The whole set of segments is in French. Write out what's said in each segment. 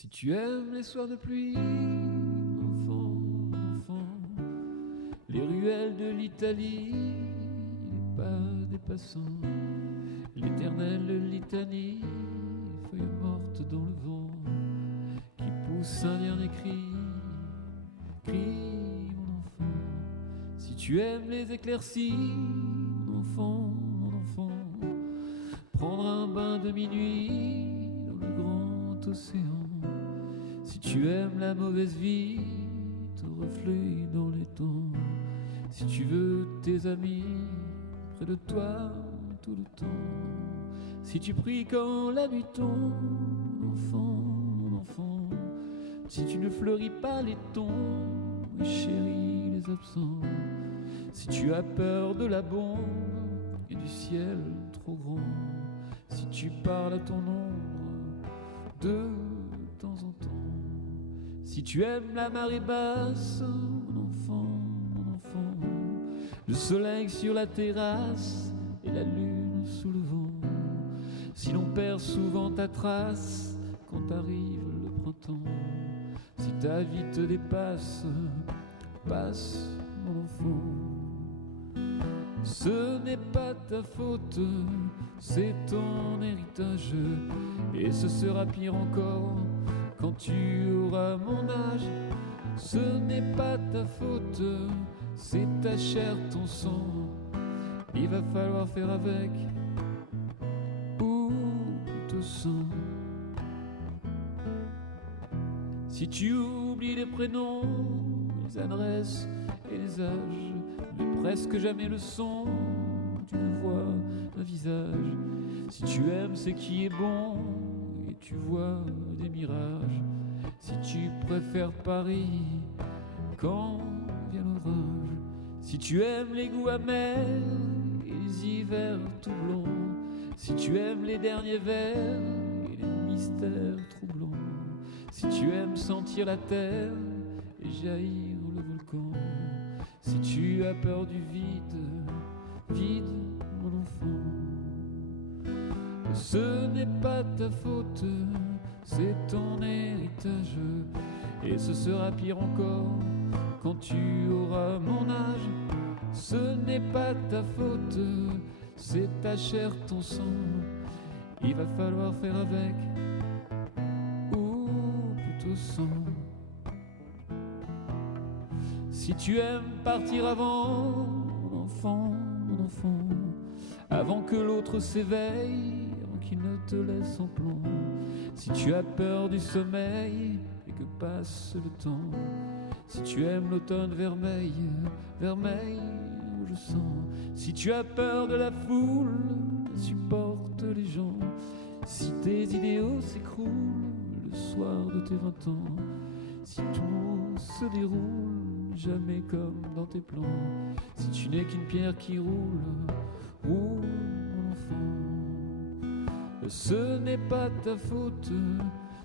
Si tu aimes les soirs de pluie, enfant, les ruelles de l'Italie, les pas des passants, l'éternelle litanie, feuilles mortes dans le vent, qui pousse un dernier crie mon enfant. Si tu aimes les éclaircies, mon enfant, prendre un bain de minuit dans le grand océan. Si tu aimes la mauvaise vie, te reflet dans les temps. Si tu veux tes amis près de toi tout le temps. Si tu pries quand la nuit tombe, mon enfant. Si tu ne fleuris pas les tons et chéris les absents. Si tu as peur de la bombe et du ciel trop grand. Si tu parles à ton ombre de temps en temps. Si tu aimes la marée basse, mon enfant, le soleil sur la terrasse et la lune sous le vent. Si l'on perd souvent ta trace quand arrive le printemps. Si ta vie te dépasse, passe mon enfant. Ce n'est pas ta faute, c'est ton héritage. Et ce sera pire encore quand tu auras mon âge. Ce n'est pas ta faute, c'est ta chair, ton sang. Il va falloir faire avec, ou plutôt sans. Si tu oublies les prénoms, les adresses et les âges, mais presque jamais le son d'une voix, d'un visage. Si tu aimes ce qui est bon et tu vois des mirages. Si tu préfères Paris quand vient l'orage. Si tu aimes les goûts amers et les hivers tout blonds. Si tu aimes les derniers vers et les mystères troublants. Si tu aimes sentir la terre et jaillir le volcan. Si tu as peur du vide, mon enfant. Ce n'est pas ta faute, c'est ton héritage. Et ce sera pire encore quand tu auras mon âge. Ce n'est pas ta faute, c'est ta chair, ton sang. Il va falloir faire avec, ou plutôt sans. Si tu aimes partir avant, mon enfant, avant que l'autre s'éveille, avant qu'il ne te laisse en plomb. Si tu as peur du sommeil et que passe le temps. Si tu aimes l'automne vermeil où je sens. Si tu as peur de la foule, supporte les gens. Si tes idéaux s'écroulent le soir de tes 20 ans. Si tout se déroule jamais comme dans tes plans. Si tu n'es qu'une pierre qui roule, mon enfant. Ce n'est pas ta faute,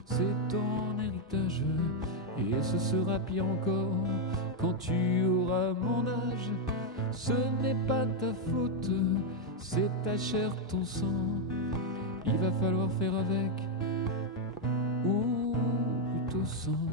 c'est ton héritage. Et ce sera pire encore quand tu auras mon âge. Ce n'est pas ta faute, c'est ta chair, ton sang. Il va falloir faire avec, ou plutôt sans.